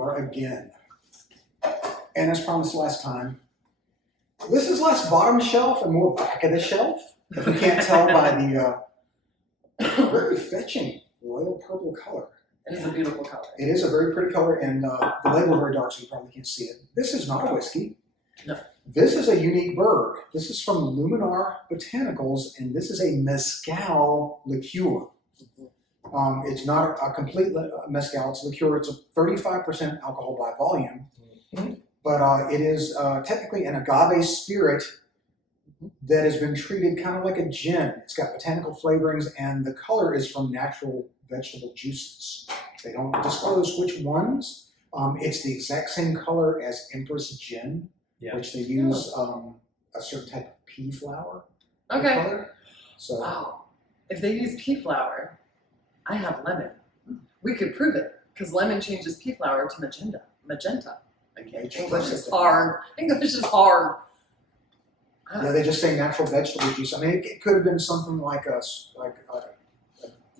are again. And as promised last time, this is less bottom shelf and more back of the shelf. If you can't tell by the very fetching royal purple color. It is a beautiful color. It is a very pretty color, and the label is very dark, so you probably can't see it. This is not a whiskey. No. This is a unique bird. This is from Luminar Botanicals, and this is a mezcal liqueur. It's not a complete mezcal, it's a liqueur. It's a 35% alcohol by volume, but it is technically an agave spirit that has been treated kind of like a gin. It's got botanical flavorings, and the color is from natural vegetable juices. They don't disclose which ones. It's the exact same color as Empress Gin, which they use a certain type of pea flower. Okay. Color. So, wow. If they use pea flower, I have lemon. We could prove it, because lemon changes pea flower to magenta. Magenta. Okay. English is hard. English is hard. Yeah, they just say natural vegetable juice. I mean, it could have been something like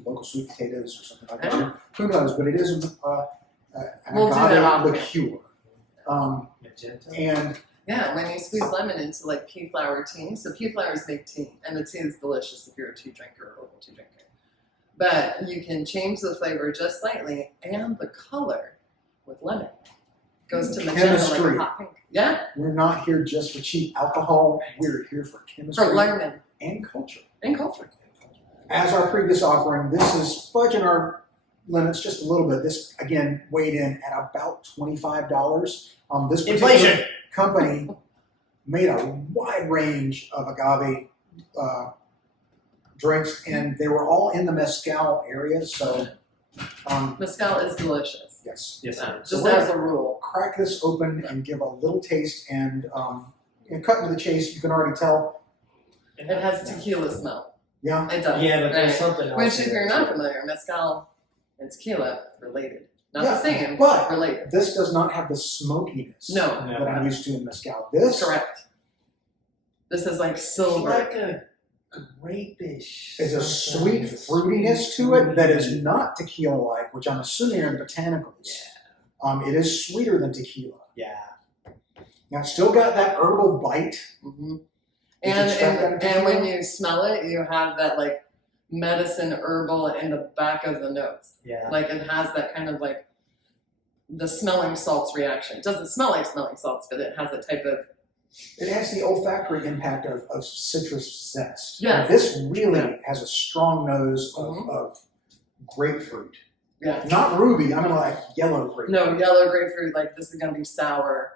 local sweet potatoes or something like that. Who knows? But it is an agave liqueur. Magenta. And yeah, when you squeeze lemon into like pea flower tea, so pea flowers make tea, and the tea is delicious if you're a tea drinker or herbal tea drinker. But you can change the flavor just slightly, and the color with lemon goes to magenta like hot pink. Yeah. We're not here just for cheap alcohol. We're here for chemistry. For learning. And culture. And culture. As our previous offering, this is fudging our limits just a little bit. This, again, weighed in at about $25. This particular company made a wide range of agave drinks, and they were all in the mezcal area. So mezcal is delicious. Yes. Yes. Just as a rule. Crack this open and give a little taste, and cut to the chase. You can already tell it has tequila smell. Yeah. It does. Yeah, but there's something else. Which, if you're not familiar, mezcal and tequila related. Not the same, but related. This does not have the smokiness that I'm used to in mezcal. This correct. This is like silver. It's like a grapish. There's a sweet fruitiness to it that is not tequila-like, which I'm assuming are the botanicals. Yeah. It is sweeter than tequila. Yeah. Now, it's still got that herbal bite. Mm-hmm. And when you smell it, you have that like medicine herbal in the back of the nose. Yeah. Like it has that kind of like the smelling salts reaction. It doesn't smell like smelling salts, but it has a type of. It has the olfactory impact of citrus zest. Yes. This really has a strong nose of grapefruit. Yeah. Not ruby, I mean like yellow grapefruit. No, yellow grapefruit, like this is going to be sour,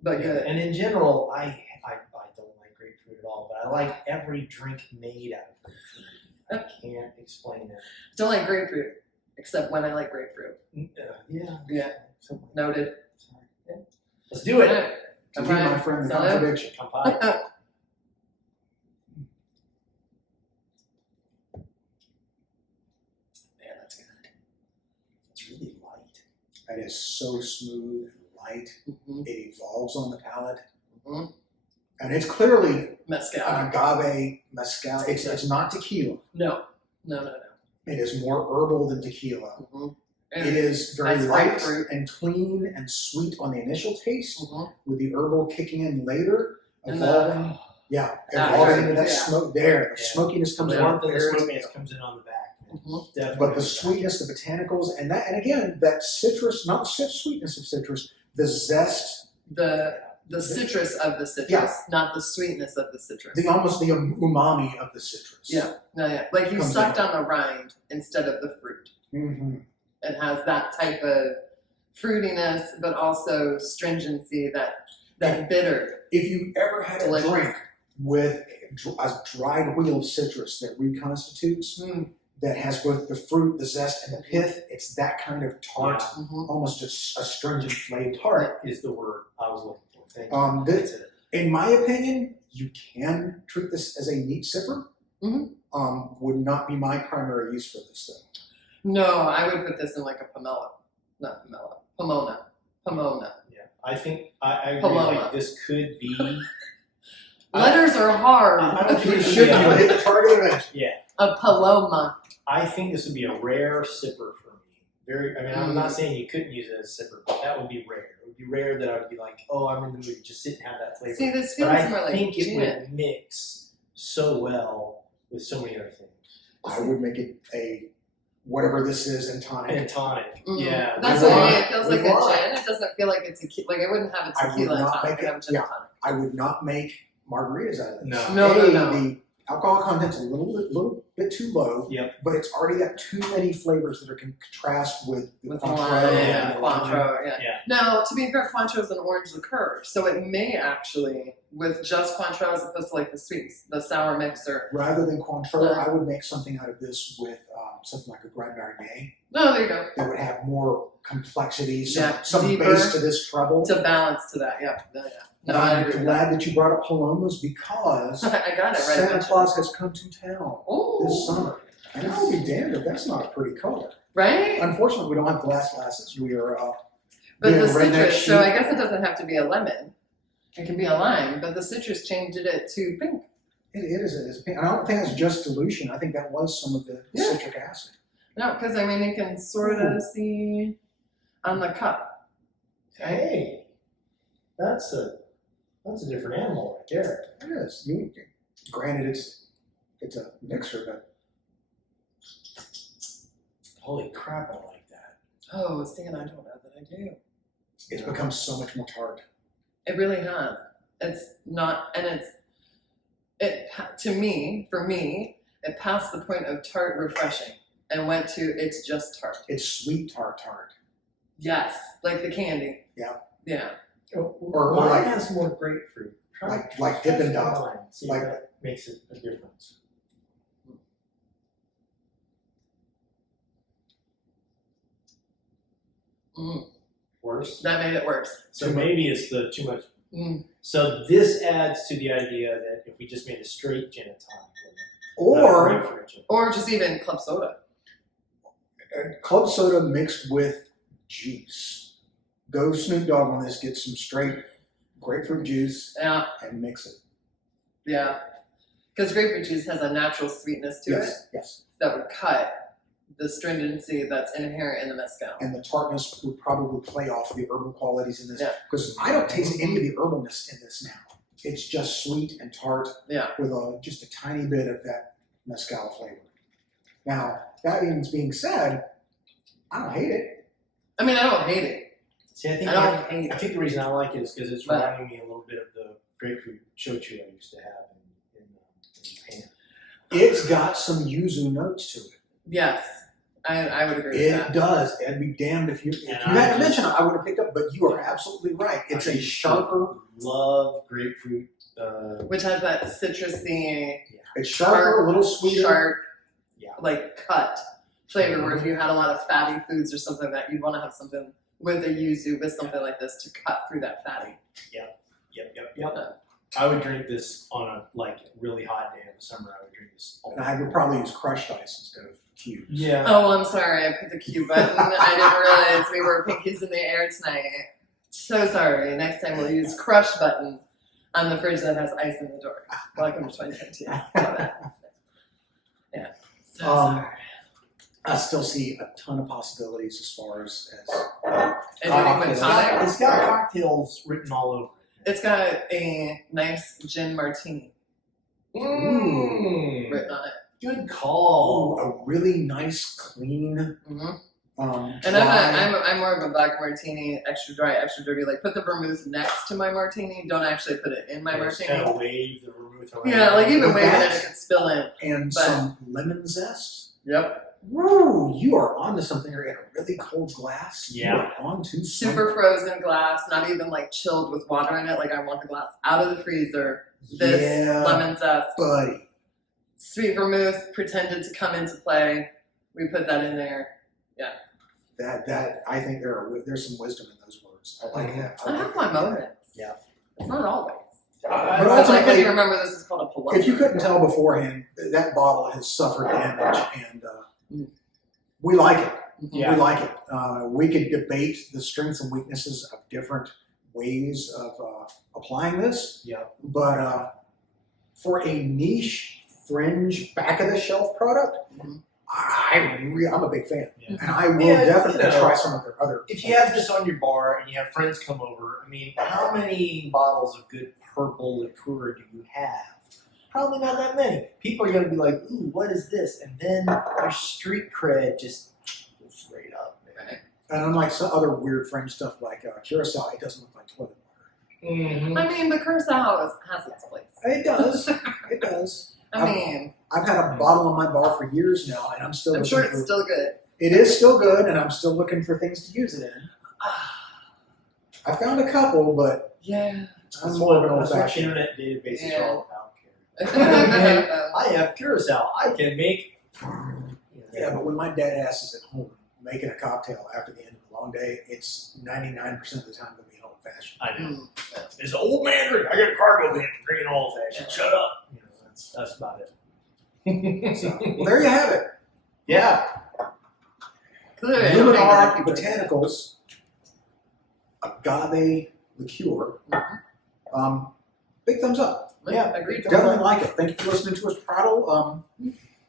but good. And in general, I don't like grapefruit at all, but I like every drink made out of grapefruit. I can't explain it. Don't like grapefruit, except when I like grapefruit. Yeah. Noted. Yeah. Let's do it. To be my friend, the contradiction. Come by. Man, that's good. It's really light. That is so smooth and light. It evolves on the palate. And it's clearly mezcal. An agave mezcal. It's not tequila. No. It is more herbal than tequila. It is very light and clean and sweet on the initial taste, with the herbal kicking in later, evolving. Evolving into that smoke there. The smokiness comes out. The smokiness comes in on the back. But the sweetness, the botanicals, and again, that citrus, not the sweetness of citrus, the zest. The citrus of the citrus, not the sweetness of the citrus. Almost the umami of the citrus. Like you sucked on the rind instead of the fruit. It has that type of fruitiness, but also stringency, that bitter. If you ever had a drink with a dried wheel of citrus that reconstitutes, that has both the fruit, the zest, and the pith, it's that kind of tart, almost a astringent flavored tart. Is the word I was looking for. Thank you. In my opinion, you can treat this as a neat sipper. Would not be my primary use for this though. No, I would put this in like a Pomona. Yeah, I think I agree. Like this could be. Letters are hard. You should hit the target eventually. Yeah. A Paloma. I think this would be a rare sipper for me. Very. I mean, I'm not saying you couldn't use it as a sipper, but that would be rare. It would be rare that I would be like, oh, I'm in the mood, just sit and have that flavor. See, this but feels I more like think it gin. would mix so well with so many other things. I would make it a whatever this is in tonic. And tonic, Mm. yeah. That's with what I lime. mean. It feels like With a lime. gin. It doesn't feel like it's a like I wouldn't have a I would tequila not tonic. make I'd have a it- gin yeah. tonic. I would not make margaritas out of this. No. No. The alcohol content's a little bit too low. Yep. But it's already got too many flavors that are can contrast with the With Cointreau wine, yeah, and Cointreau, yeah. Yeah. Now, to be fair, Cointreau is an orange liqueur, so it may actually, with just Cointreau as opposed to like the sweets, the sour mixer. Rather than Cointreau, Yeah. I would make something out of this with something like a Grand Marnier No, there you go. that would have more complexity, Yeah, some deeper. base to this treble. To balance to that, yeah. No, And I I'm agree with glad that you brought up Palomas because that. I got it right. Santa mentioned. Claus has come to town Ooh. this summer. And I'll be damned if that's not a pretty color. Right? Unfortunately, we don't have glass glasses. We are But being the redneck citrus, so chic. I guess it doesn't have to be a lemon. It can be a lime, but the citrus changed it to pink. It is pink. And I don't think it's just dilution. I think that was some of the Yeah. citric acid. No, because I mean, you can sort of see on the cup. Hey, that's a different animal right there. It is. Granted, it's a mixer, but Holy crap, I like that. Oh, see, and I don't know that I do. it's become so much more tart. It really has. It's not, and for me, it passed the point of tart refreshing and went to it's just tart. It's sweet tart. Yes, like the candy. Yeah. Yeah. Or Mine like- has more grapefruit. Try like Dippin' Dots. mine, see Like- if that makes it a difference. Mm, Worse. that made it worse. So maybe it's the too much. Mm. So this adds to the idea that if we just made a straight gin and tonic, Or grapefruit gin. Or just even club soda. club soda mixed with juice. Go Snoop Dogg on this. Get some straight grapefruit juice Yeah. and mix it. Yeah. Because grapefruit juice has a natural sweetness to it Yes. that would cut the stringency that's inherent in the mezcal. And the tartness would probably play off the herbal qualities in this. Yeah. Because I don't taste any of the herbalness in this now. It's just sweet and tart Yeah. with just a tiny bit of that mezcal flavor. Now, that being said, I don't hate it. I mean, I don't hate it. See, I think I don't hate I it. think the reason I like it is because it's But- reminding me a little bit of the grapefruit shochu I used to have in Japan. It's got some yuzu notes to it. Yes. I would agree with It that. does. I'd be damned if you And hadn't I mentioned it, I would have picked up, but you are absolutely right. It's a sharper, Love grapefruit. Which has that citrusy, it's sharper, a little sweeter. sharp, Yeah. like cut flavor. Where if you had a lot of fatty foods or something like that, you'd want to have something with a yuzu with something like this to cut through that fatty. Yep. I would drink this on a really hot day in the summer. I would drink this. All And I would probably use crushed ice instead of cubes. Yeah. Oh, I'm sorry. I put the cue button. I didn't realize we were pinkies in the air tonight. So sorry. Next time we'll use crush button on the fridge that has ice in the door. Welcome to 2022. Love that. Yeah. So sorry. I still see a ton of possibilities as far as Anything with tonic? It's got cocktails written all over it. It's got a nice gin martini Mm. written on it. Good call. a really nice, clean. Mm-hmm. And And I'm more of a black martini, extra dry, extra dirty. Like put the vermouth next to my martini. Don't actually put it in my Just martini. kind of wave the vermouth around. Yeah, like even With waving that- it, it could spill in. and But- some lemon zest. Yep. Woo! You are onto something here in a really cold glass. Yeah. You are onto Super frozen glass, not even like chilled with water in it. Like I want the glass out of the freezer. This Yeah, lemon zest, buddy. sweet vermouth pretended to come into play. We put that in there. That I think there's some wisdom in those words. I like Mhm. that. I have my moments. Yeah. It's not always. But But I couldn't ultimately, even remember this is called a Paloma. if you couldn't tell beforehand, that bottle has suffered damage, and Mm. we like it. Yeah. We like it. We could debate the strengths and weaknesses of different ways of applying this, Yep. but for a niche, fringe, back of the shelf product, Mhm. I'm a big fan, Yeah. and I will Yeah, definitely you know, try some of their other. If you have this on your bar and you have friends come over, I mean, how many bottles of good purple liqueur do you have? Probably not that many. People are going to be like, ooh, what is this? And then your street cred just goes straight up. Right. And unlike some other weird French stuff like curacao, it doesn't look like toilet water. Mm-hmm. I mean, the curacao has its place. It does. It does. I mean, I've had a bottle on my bar for years now, and I'm still. I'm looking sure it's for, still good. It is still good, and I'm still looking for things to use it in. I found a couple, but Yeah. I'm more of an old That's what fashioned. internet databases Yeah. are all about, Karen. I have curacao. I can make. Yeah, but when my dad ass is at home making a cocktail after the end of a long day, it's 99% of the time going to be old fashioned. I know. Mm. It's an old man drink. I got a cargo van drinking old fashioned. Shut up. You know, that's about it. So, well, there you have it. Yeah. Clearly, I don't think that I Luminar keep drinking it. Botanicals agave liqueur. Big thumbs up. Yeah. Agreed. Definitely like it. Thank you for listening to us prattle.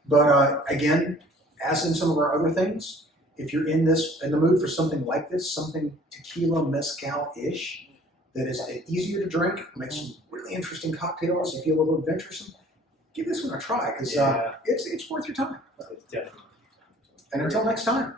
But again, as in some of our other things, if you're in the mood for something like this, something tequila mezcal-ish, that is easier to drink, makes some really interesting cocktails, you feel a little adventuresome, give this one a try because Yeah. it's worth your time. It's definitely. And until next time.